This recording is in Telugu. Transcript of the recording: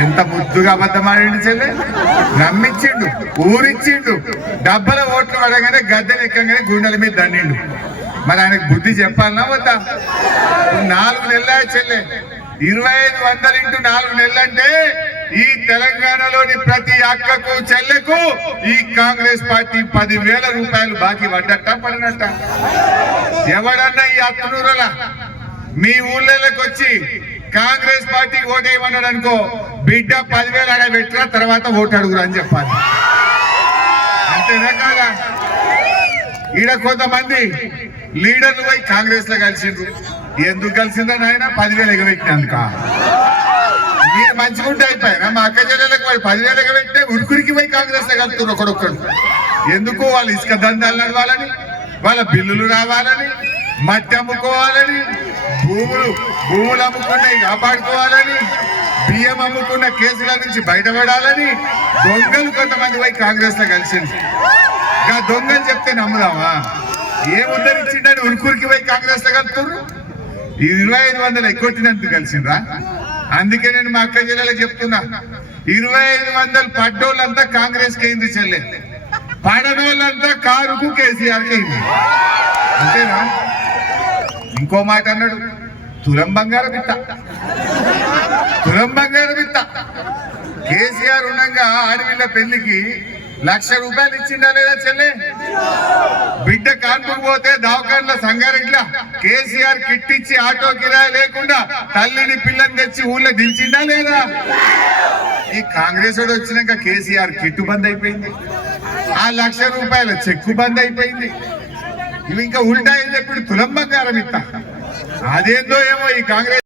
ఎంత ముద్దుగా అబద్ధమాడిండు చెల్లె? నమ్మించిండు ఊరిచ్చిండు. డబ్బల ఓట్లు పడగానే గద్దెలు ఎక్కగానే గుండెల మీద దండిండు. మరి ఆయనకు బుద్ధి చెప్పాలన్నా వద్దా? నాలుగు నెలల చెల్లె. ఇరవై ఐదు వందలు ఇంటూ నాలుగు నెలలు అంటే ఈ తెలంగాణలోని ప్రతి అక్కకు చెల్లెకు ఈ కాంగ్రెస్ పార్టీ పదివేల రూపాయలు బాకీ పడ్డట్ట పడినట్ట? ఎవడన్నా ఈ అత్తనూరల? మీ ఊళ్ళకి వచ్చి కాంగ్రెస్ పార్టీ ఓటేయమన్నాడు అనుకో బిడ్డ పదివేలు ఆడ పెట్టిన తర్వాత ఓటు అడుగురు అని చెప్పాలి. అంతేనా కాదా? ఈడ కొంతమంది లీడర్లు పోయి కాంగ్రెస్లో కలిసిండ్రు. ఎందుకు కలిసిందో నాయన? పదివేలు ఎగబెట్టినందుక. మీరు మంచిగుంటే అయిపోయారా? మా అక్క చెల్లెలకు వాళ్ళు పదివేలు ఎగబెట్టే ఉరుకురికి పోయి కాంగ్రెస్లో కలుపుతున్నారు ఒకడొక్కడు. ఎందుకు? వాళ్ళు ఇసుక దందాలు నడవాలని వాళ్ళ బిల్లులు రావాలని మట్టి అమ్ముకోవాలని భూములు భూములు అమ్ముకుంటే కాపాడుకోవాలని బియ్యం అమ్ముకున్న కేసుల నుంచి బయటపడాలని దొంగలు కొంతమంది పోయి కాంగ్రెస్లో కలిసింది ఇంకా దొంగలు చెప్తే నమ్ముదామా? ఏ ఉద్ధరించిండని ఉరుకురికి పోయి కాంగ్రెస్లో కలుపుతారు ఇరవై ఐదు వందలు ఎక్కువచ్చినందుకు కలిసిండ్రా? అందుకే నేను మా అక్క జిల్లాలో చెప్తున్నా. ఇరవై ఐదు వందలు పడ్డోళ్ళంతా కాంగ్రెస్కి అయింది చెల్లె. పడనోళ్ళంతా కారుకు కేసీఆర్కి అయింది. అంతేనా? ఇంకో మాట అన్నాడు తులం బంగారం ఇత్త. తులం బంగారం ఇత్త. కేసీఆర్ ఉండగా ఆడవిళ్ళ పెళ్ళికి లక్ష రూపాయలు ఇచ్చిండా లేదా చెల్లె? బిడ్డ కాన్పుకు పోతే దవాఖాన్ల సంగారెడ్ల కేసీఆర్ కిట్ ఇచ్చి ఆటో కిరాయి లేకుండా తల్లిని పిల్లని తెచ్చి ఊళ్ళో దించిందా లేదా? ఈ కాంగ్రెస్ వాడు వచ్చినాక కేసీఆర్ కిట్టు బంద్ అయిపోయింది. ఆ లక్ష రూపాయల చెక్కు బంద్ అయిపోయింది. ఇవి ఇంకా ఉల్టా ఇప్పుడు తులం బంగారం ఇస్తా. అదేందో ఏమో ఈ కాంగ్రెస్